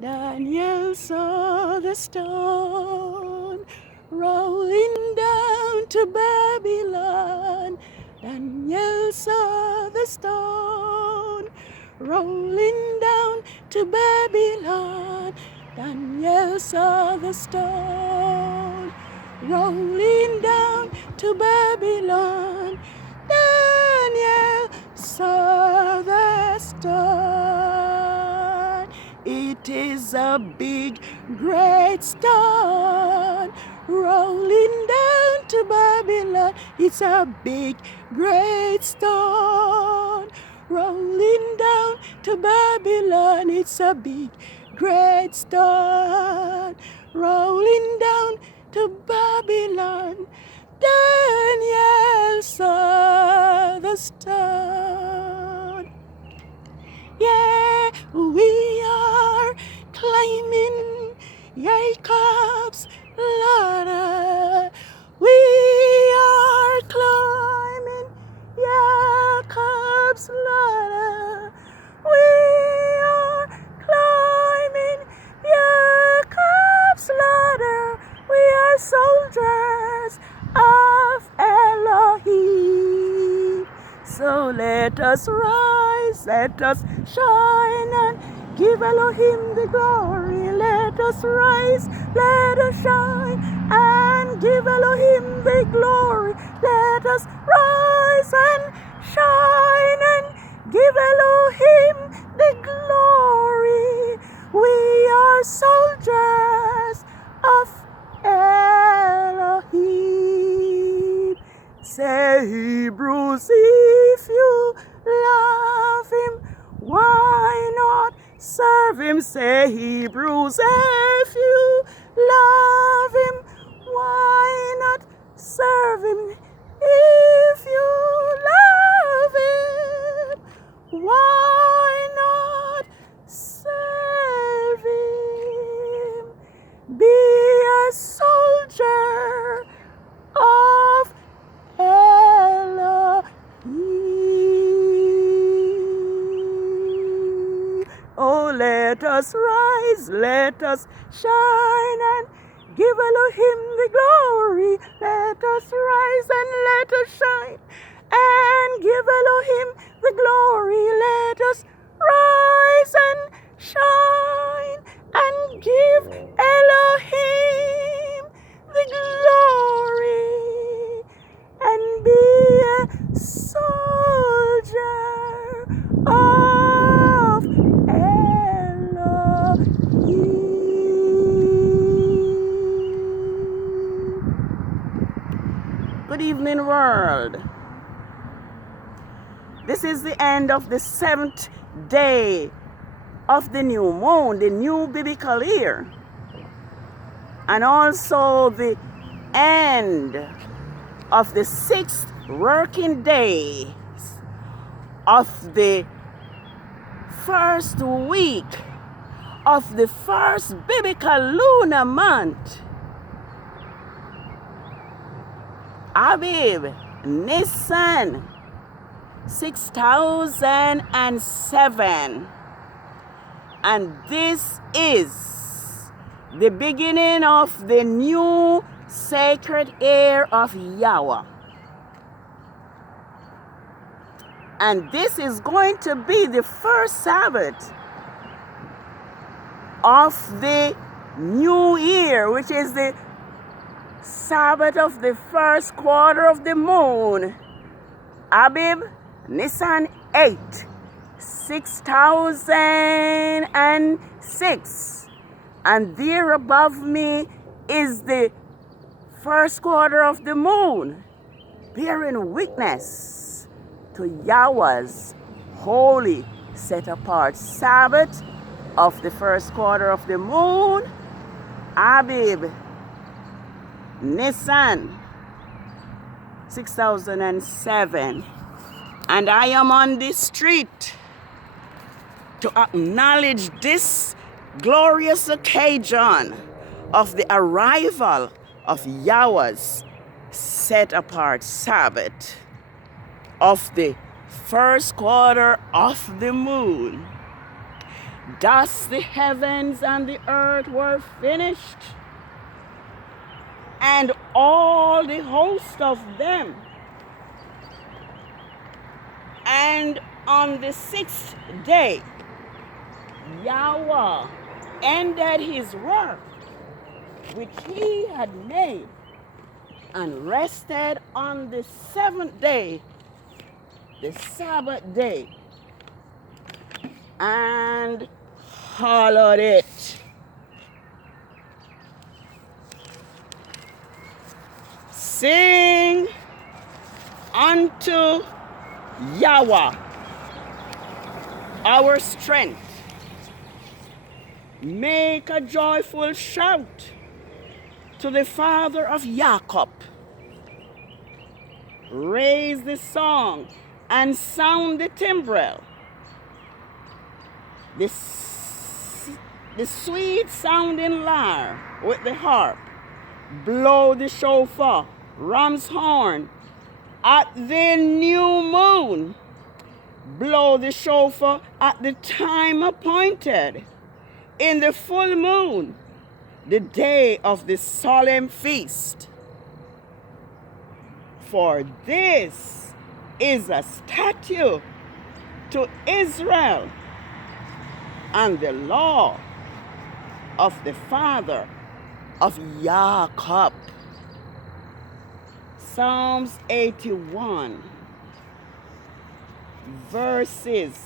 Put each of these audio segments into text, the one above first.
Daniel saw the stone rolling down to Babylon. Daniel saw the stone rolling down to Babylon. Daniel saw the stone rolling down to Babylon. Daniel saw the stone. It is a big, great stone rolling down to Babylon. It's a big, great stone rolling down to Babylon. It's a big, great stone rolling down to Babylon. Daniel saw the stone. Yeah, we are climbing Jacob's ladder. We are climbing Jacob's ladder. We are climbing Jacob's ladder. We are soldiers of Elohim. So let us rise, let us shine and give Elohim the glory. Let us rise, let us shine and give Elohim the glory. Let us rise and shine and give Elohim the glory. We are soldiers of Elohim. Say, Hebrews, if you love him, why not serve him? Say, Hebrews, if you love him, why not serve him? If you love him, why not serve him? Be a soldier of Elohim. Oh, let us rise, let us shine and give Elohim the glory. Let us rise and let us shine and give Elohim the glory. Let us rise and shine and give Elohim the glory and be a soldier of Elohim. Good evening, world. This is the end of the 7th day of the new moon, the new biblical year, and also the end of the 6th working day of the first week of the first biblical lunar month, ABIB, NISSAN 6007. And this is the beginning of the new sacred year of Yahweh. And this is going to be the first Sabbath of the new year, which is the Sabbath of the first quarter of the moon. ABIB, NISSAN 8, 6006. And there above me is the first quarter of the moon, bearing witness to Yahweh's holy set apart Sabbath of the first quarter of the moon, ABIB, NISSAN 6007. And I am on this street to acknowledge this glorious occasion of the arrival of Yahweh's set apart Sabbath of the first quarter of the moon. Thus the heavens and the earth were finished, and all the host of them. And on the sixth day, Yahweh ended his work which he had made, and rested on the seventh day, the Sabbath day, and hallowed it. Sing unto Yahweh, our strength. Make a joyful shout to the Father of Jacob. Raise the song and sound the timbrel. The sweet sounding lyre with the harp. Blow the shofar, ram's horn. At the new moon, blow the shofar at the time appointed. In the full moon, the day of the solemn feast. For this is a statute to Israel and the law of the father of Jacob. Psalms 81, verses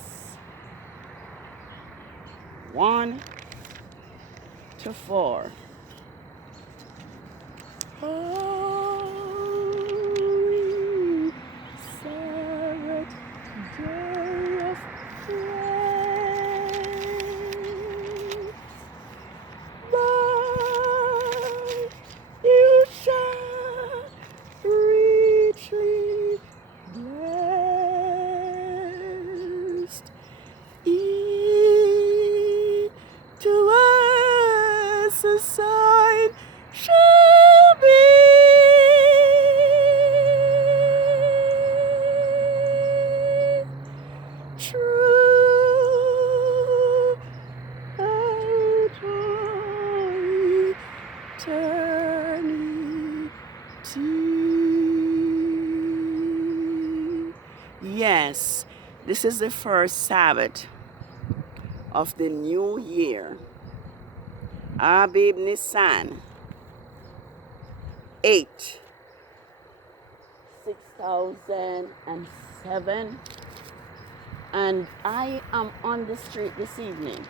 1 to 4. Holy Sabbath day of praise, but you shall richly blessed. To us a sign shall be, true out of eternity. Yes, this is the first Sabbath of the new year. ABIB NISSAN 8 6007, and I am on the street this evening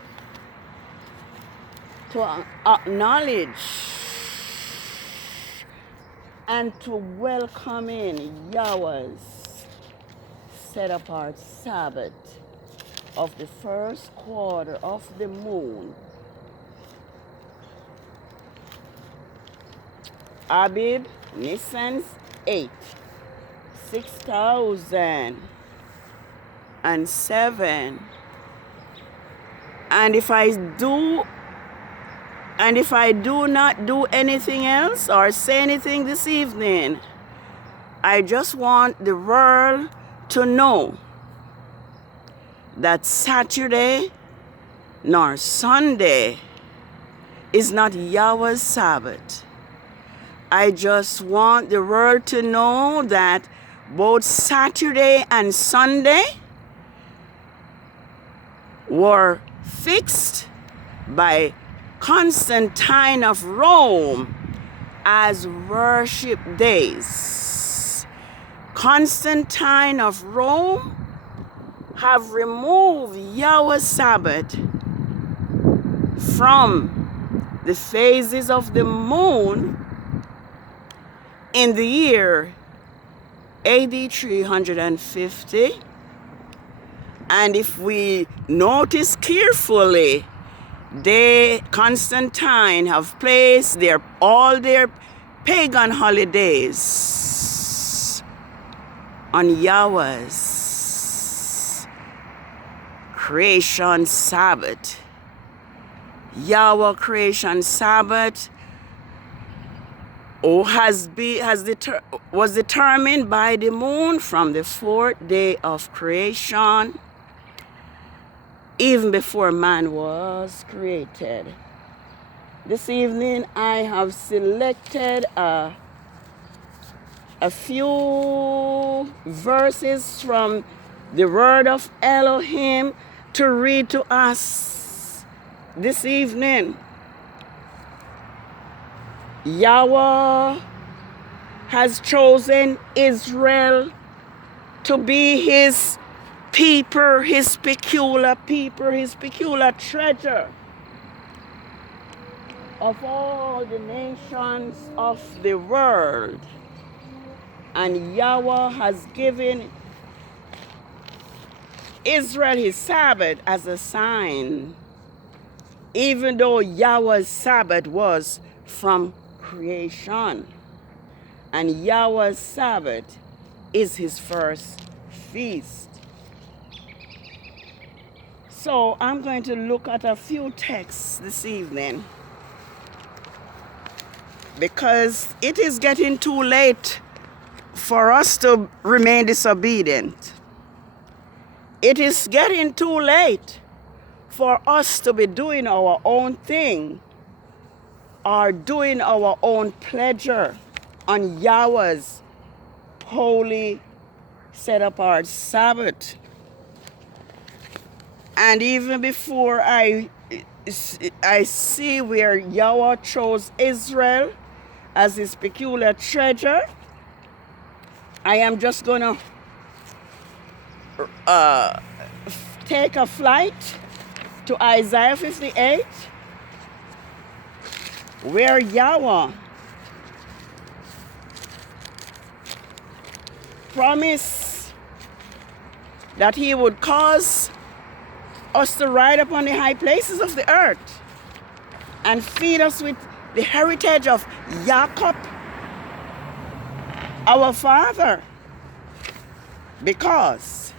to acknowledge and to welcome in Yahweh's set apart Sabbath of the first quarter of the moon. ABIB NISSAN 8 6007. And if I do not do anything else or say anything this evening, I just want the world to know that Saturday nor Sunday is not Yahweh's Sabbath. I just want the world to know that both Saturday and Sunday were fixed by Constantine of Rome as worship days. Constantine of Rome have removed Yahweh's Sabbath from the phases of the moon in the year AD 350. And if we notice carefully, Constantine have placed all their pagan holidays on Yahweh's creation Sabbath. Yahweh creation Sabbath was determined by the moon from the fourth day of creation even before man was created. This evening I have selected a few verses from the word of Elohim to read to us this evening. Yahweh has chosen Israel to be his people, his peculiar treasure of all the nations of the world. And Yahweh has given Israel his Sabbath as a sign, even though Yahweh's Sabbath was from creation. And Yahweh's Sabbath is his first feast. So I'm going to look at a few texts this evening, because it is getting too late for us to remain disobedient. It is getting too late for us to be doing our own thing or doing our own pleasure on Yahweh's holy set apart Sabbath. And even before I see where Yahweh chose Israel as his peculiar treasure, I am just going to take a flight to Isaiah 58, where Yahweh promised that he would cause us to ride upon the high places of the earth and feed us with the heritage of Jacob, our father, because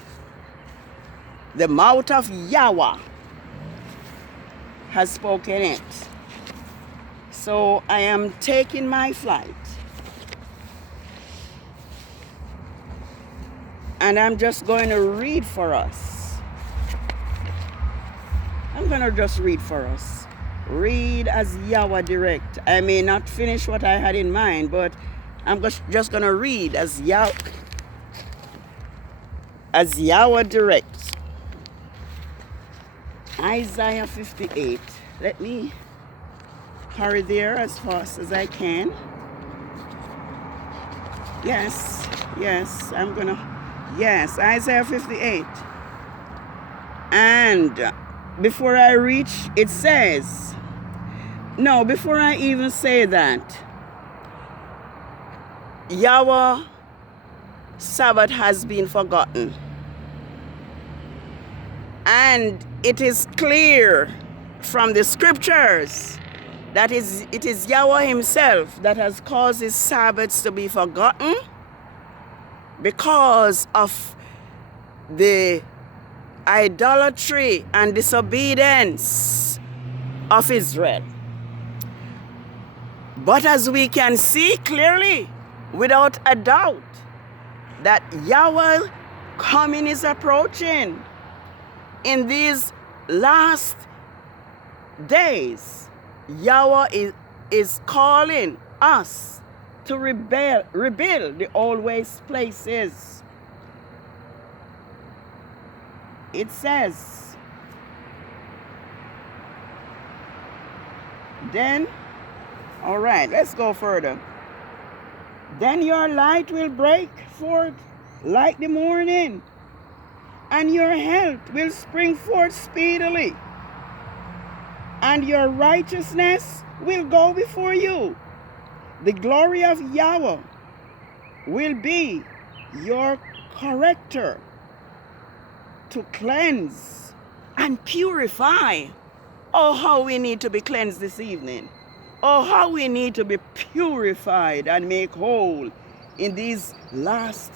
the mouth of Yahweh has spoken it. So I am taking my flight, and I'm just going to read for us. I'm going to just read for us. Read as Yahweh direct. I may not finish what I had in mind, but I'm just going to read as Yahweh directs. Isaiah 58. Let me hurry there as fast as I can. Yes, Isaiah 58. And before I reach, it says, no, before I even say that, Yahweh's Sabbath has been forgotten. And it is clear from the scriptures that it is Yahweh himself that has caused his Sabbaths to be forgotten because of the idolatry and disobedience of Israel. But as we can see clearly, without a doubt, that Yahweh's coming is approaching in these last days. Yahweh is calling us to rebuild the old waste places. It says, then, all right, let's go further. Then your light will break forth like the morning, and your health will spring forth speedily, and your righteousness will go before you. The glory of Yahweh will be your corrector to cleanse and purify. Oh, how we need to be cleansed this evening. Oh, how we need to be purified and make whole in these last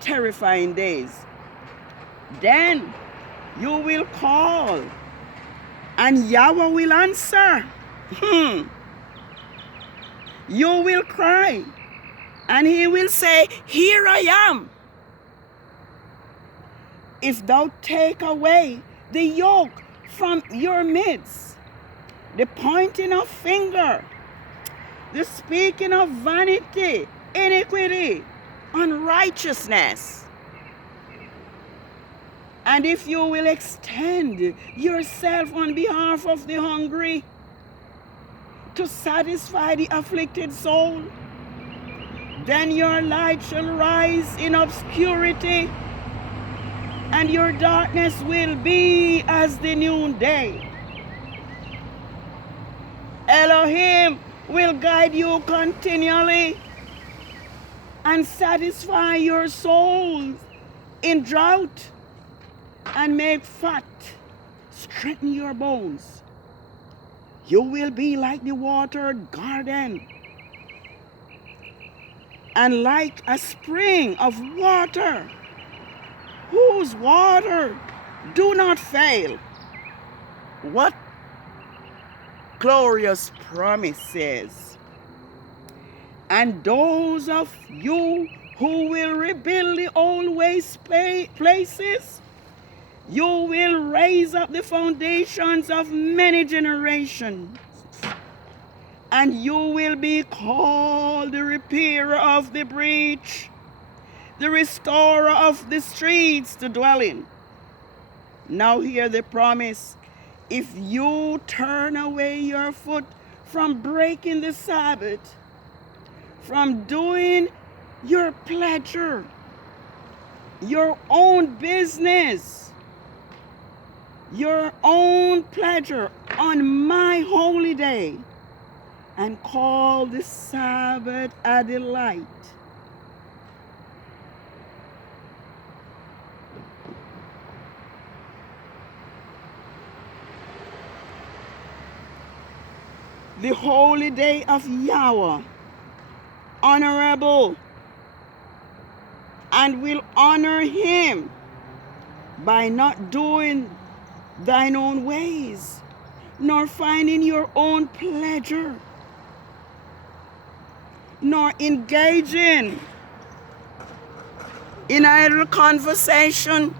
terrifying days. Then you will call, and Yahweh will answer. You will cry, and he will say, here I am. If thou take away the yoke from your midst, the pointing of finger, the speaking of vanity, iniquity, unrighteousness. And if you will extend yourself on behalf of the hungry to satisfy the afflicted soul, then your light shall rise in obscurity, and your darkness will be as the noonday. Elohim will guide you continually and satisfy your souls in drought and make fat, strengthen your bones. You will be like the watered garden and like a spring of water, whose water do not fail. What glorious promises. And those of you who will rebuild the old waste places, you will raise up the foundations of many generations, and you will be called the repairer of the breach, the restorer of the streets to dwell in. Now hear the promise. If you turn away your foot from breaking the Sabbath, from doing your pleasure, your own business, your own pleasure on my holy day, and call the Sabbath a delight, the holy day of Yahweh, honorable, and will honor him by not doing thine own ways, nor finding your own pleasure, nor engaging in idle conversation.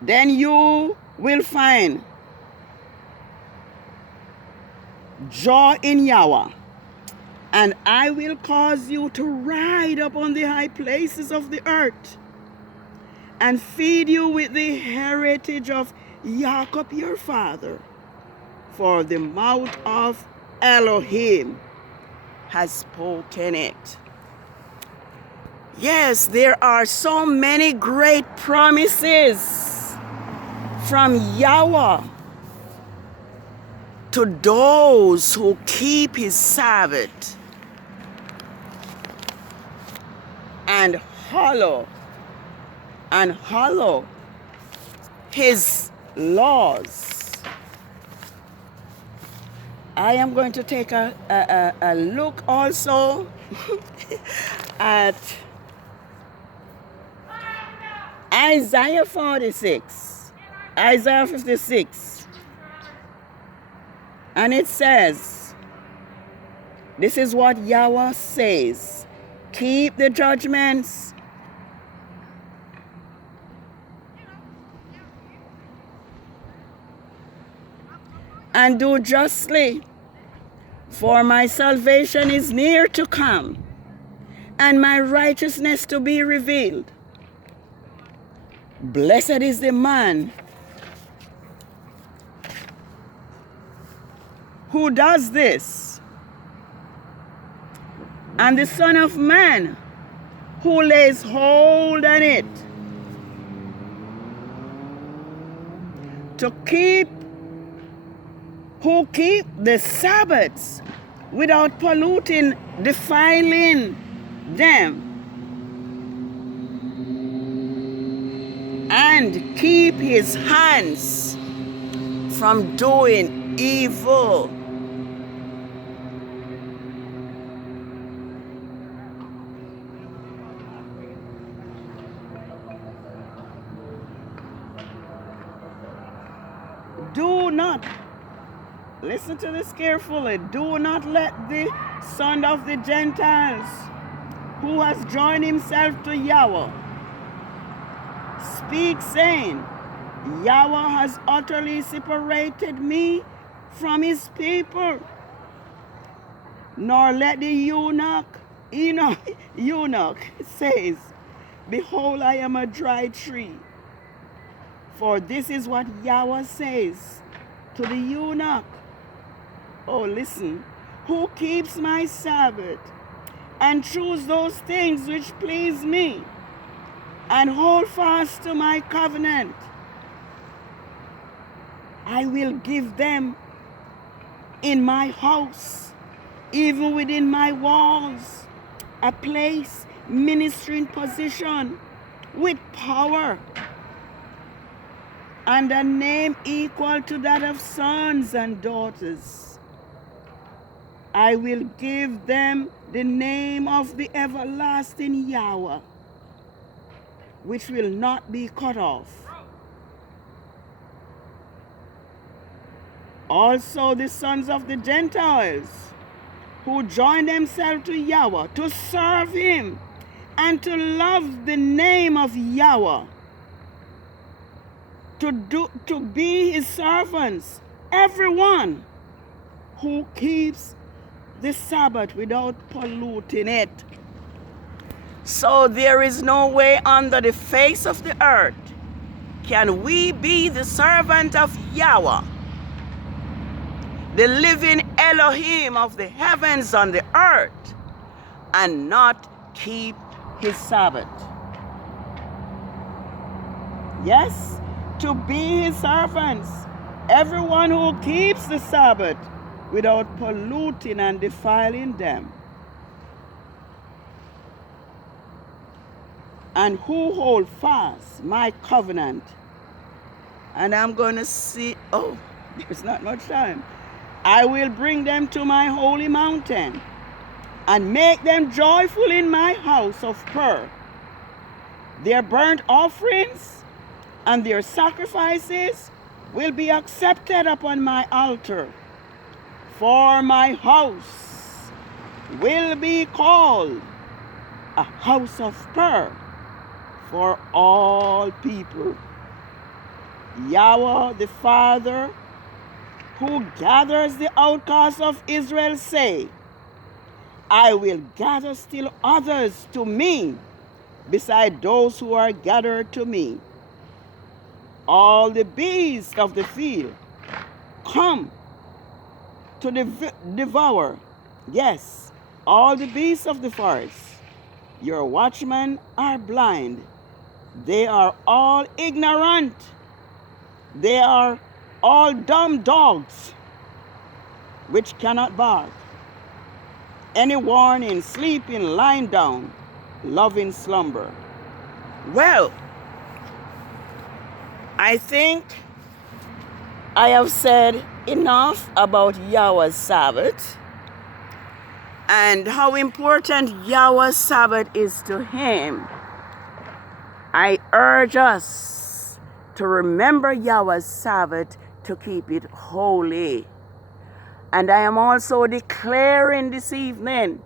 Then you will find joy in Yahweh, and I will cause you to ride upon the high places of the earth, and feed you with the heritage of Jacob your father, for the mouth of Elohim has spoken it. Yes, there are so many great promises from Yahweh to those who keep his Sabbath and follow his laws. I am going to take a look also at Isaiah 46, Isaiah 56. And it says, this is what Yahweh says: keep the judgments and do justly, for my salvation is near to come, and my righteousness to be revealed. Blessed is the man who does this, and the Son of Man who lays hold on it, who keep the Sabbaths without polluting, defiling them, and keep his hands from doing evil. Do not, listen to this carefully, do not let the son of the Gentiles who has joined himself to Yahweh speak, saying, Yahweh has utterly separated me from his people. Nor let the eunuch says, Behold, I am a dry tree. For this is what Yahweh says to the eunuch. Oh, listen. Who keeps my Sabbath and choose those things which please me and hold fast to my covenant, I will give them in my house, even within my walls, a place, ministering position with power, and a name equal to that of sons and daughters. I will give them the name of the everlasting Yahweh, which will not be cut off. Also the sons of the Gentiles, who join themselves to Yahweh, to serve him, and to love the name of Yahweh, to be his servants, everyone who keeps the Sabbath without polluting it. So there is no way under the face of the earth can we be the servant of Yahweh, the living Elohim of the heavens and the earth, and not keep his Sabbath. Yes, to be his servants, everyone who keeps the Sabbath without polluting and defiling them, and who hold fast my covenant. And I'm going to see, oh, there's not much time. I will bring them to my holy mountain and make them joyful in my house of prayer. Their burnt offerings and their sacrifices will be accepted upon my altar. For my house will be called a house of prayer for all people. Yahweh the Father, who gathers the outcasts of Israel, say, I will gather still others to me, beside those who are gathered to me. All the beasts of the field come to devour. Yes, all the beasts of the forest. Your watchmen are blind. They are all ignorant. They are all dumb dogs, which cannot bark. Any warning, sleeping, lying down, loving slumber. Well, I think I have said enough about Yahweh's Sabbath and how important Yahweh's Sabbath is to him. I urge us to remember Yahweh's Sabbath, to keep it holy. And I am also declaring this evening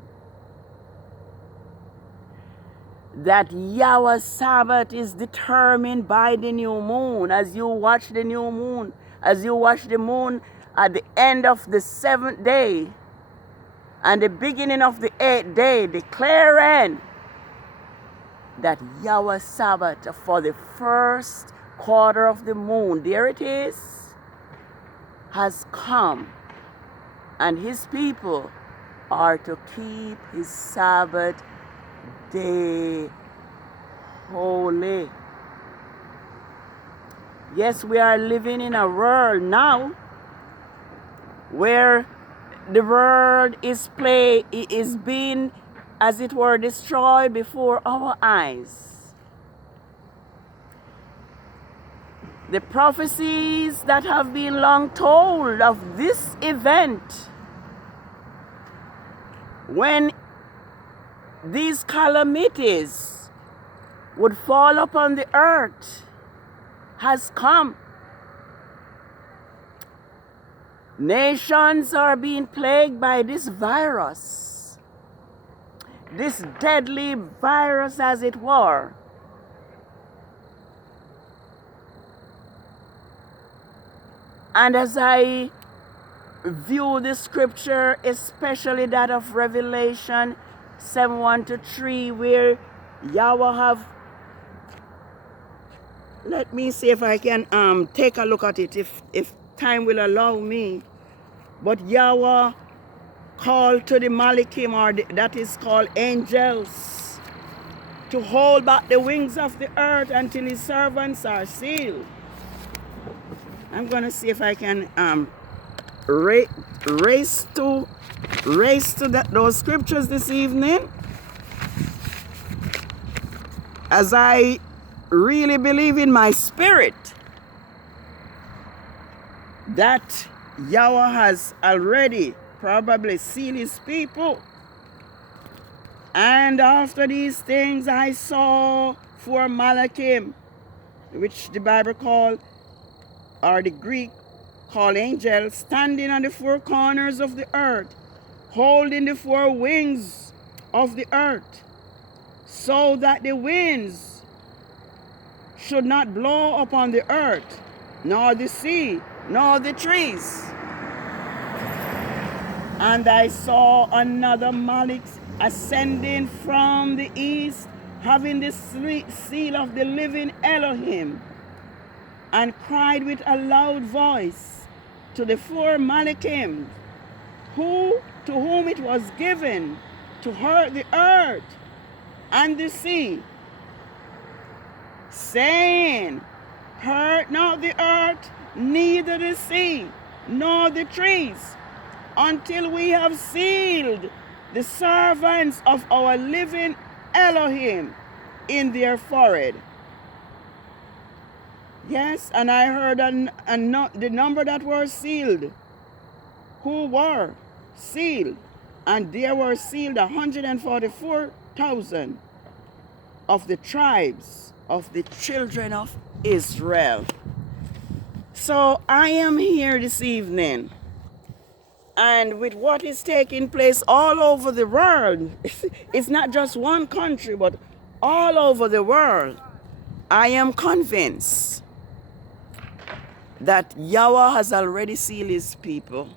that Yahweh's Sabbath is determined by the new moon. As you watch the new moon, as you watch the moon at the end of the 7th day and the beginning of the 8th day, declaring that Yahweh's Sabbath for the first quarter of the moon, there it is, has come, and his people are to keep his Sabbath day holy. Yes, we are living in a world now where the world is being, as it were, destroyed before our eyes. The prophecies that have been long told of this event, when these calamities would fall upon the earth, has come. Nations are being plagued by this virus, this deadly virus, as it were. And as I view the scripture, especially that of Revelation 7:1-3, where Yahweh have, let me see if I can take a look at it, if time will allow me. But Yahweh called to the Malachim, or that is called angels, to hold back the wings of the earth until his servants are sealed. I'm gonna see if I can race to those scriptures this evening, as I really believe in my spirit that Yahweh has already probably sealed his people. And after these things I saw 4 Malachim, which the Bible called, or the Greek called angels, standing on the 4 corners of the earth, holding the 4 wings of the earth, so that the winds should not blow upon the earth, nor the sea, nor the trees. And I saw another Malach ascending from the east, having the seal of the living Elohim, and cried with a loud voice to the 4 Malachim, to whom it was given to hurt the earth and the sea, saying, hurt not the earth, neither the sea, nor the trees, until we have sealed the servants of our living Elohim in their forehead. Yes, and I heard the number that were sealed, who were sealed, and there were sealed 144,000 of the tribes of the children of Israel. So I am here this evening, and with what is taking place all over the world, it's not just one country, but all over the world, I am convinced that Yahweh has already sealed his people.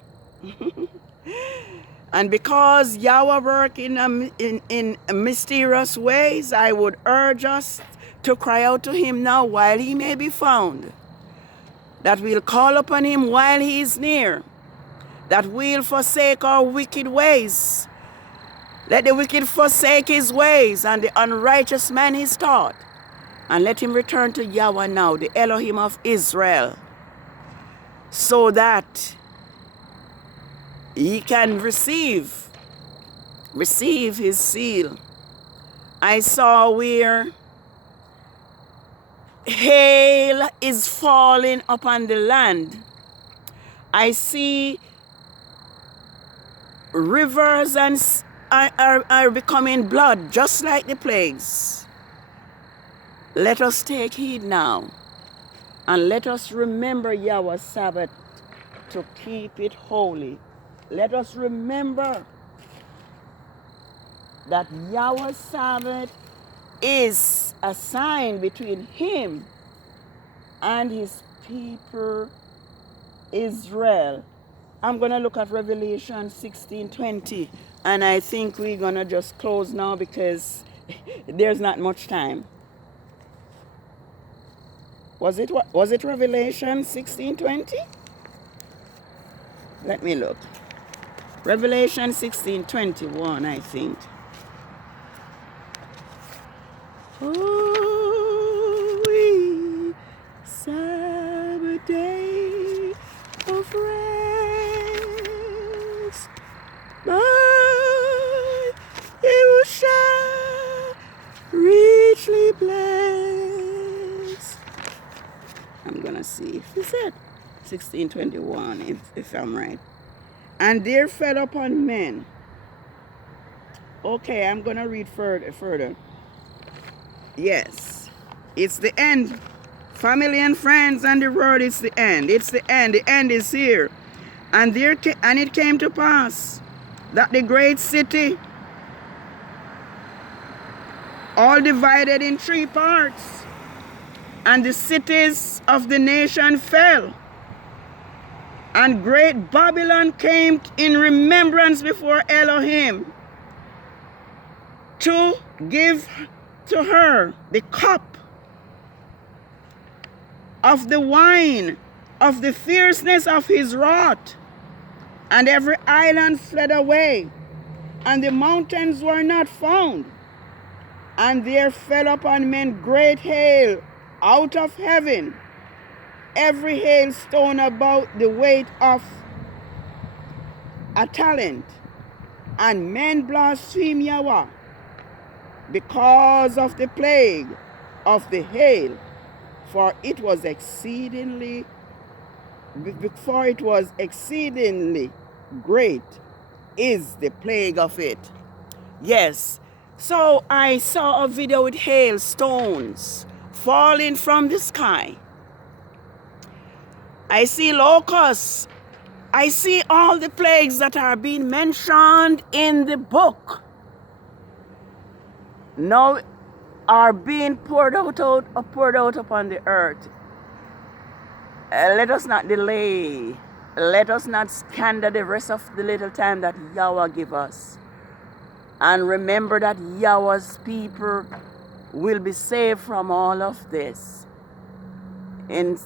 And because Yahweh works in mysterious ways, I would urge us to cry out to him now while he may be found, that we'll call upon him while he is near, that we'll forsake our wicked ways. Let the wicked forsake his ways, and the unrighteous man his thought, and let him return to Yahweh now, the Elohim of Israel, so that he can receive his seal. I saw where hail is falling upon the land. I see rivers are becoming blood, just like the plagues. Let us take heed now, and let us remember Yahweh's Sabbath to keep it holy. Let us remember that Yahweh's Sabbath is a sign between him and his people Israel. I'm going to look at Revelation 16:20, and I think we're going to just close now because there's not much time. Was it Revelation 16:20? Let me look. Revelation 16:21, I think. Holy Sabbath day of rest, but you shall richly bless. I'm gonna see if it's it. 16:21, if I'm right. And there fell upon men. Okay, I'm gonna read further. Yes, it's the end. Family and friends, and the word is the end. It's the end. The end is here. And it came to pass that the great city, all divided in 3 parts, and the cities of the nation fell. And great Babylon came in remembrance before Elohim to give to her the cup of the wine of the fierceness of his wrath. And every island fled away, and the mountains were not found. And there fell upon men great hail out of heaven, every hailstone about the weight of a talent. And men blasphemed Yahweh because of the plague of the hail, for it was exceedingly great is the plague of it. Yes, so I saw a video with hailstones falling from the sky. I see locusts. I see all the plagues that are being mentioned in the book now are being poured out upon the earth. Let us not delay. Let us not squander the rest of the little time that Yahweh give us. And remember that Yahweh's people will be saved from all of this. In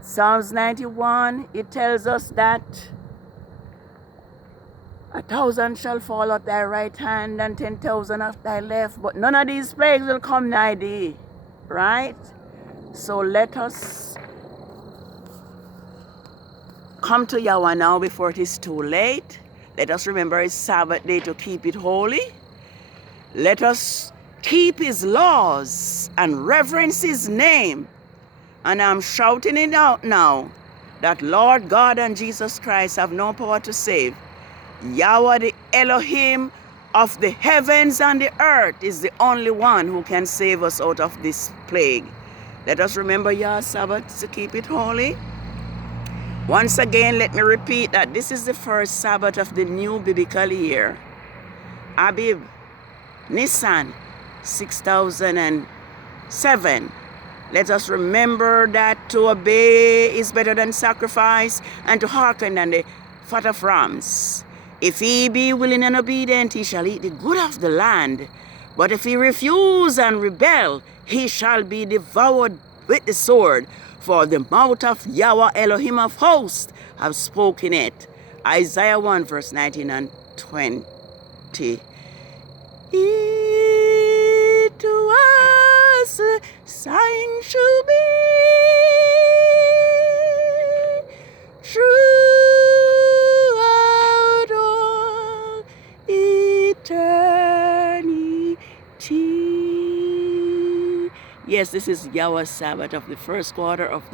Psalms 91, it tells us that 1,000 shall fall at thy right hand and 10,000 at thy left, but none of these plagues will come nigh thee. Right? So let us come to Yahweh now before it is too late. Let us remember his Sabbath day to keep it holy. Let us keep his laws and reverence his name. And I'm shouting it out now that Lord God and Jesus Christ have no power to save. Yahweh, the Elohim of the heavens and the earth, is the only one who can save us out of this plague. Let us remember Yah's Sabbath to keep it holy. Once again, let me repeat that this is the first Sabbath of the new biblical year. ABIB, NISSAN, 6007. Let us remember that to obey is better than sacrifice, and to hearken than the fat of rams. If he be willing and obedient, he shall eat the good of the land. But if he refuse and rebel, he shall be devoured with the sword. For the mouth of Yahweh Elohim of hosts have spoken it. Isaiah 1 verse 19 and 20. It was a sign shall be throughout all eternity. Yes, this is Yahweh's Sabbath of the first quarter of the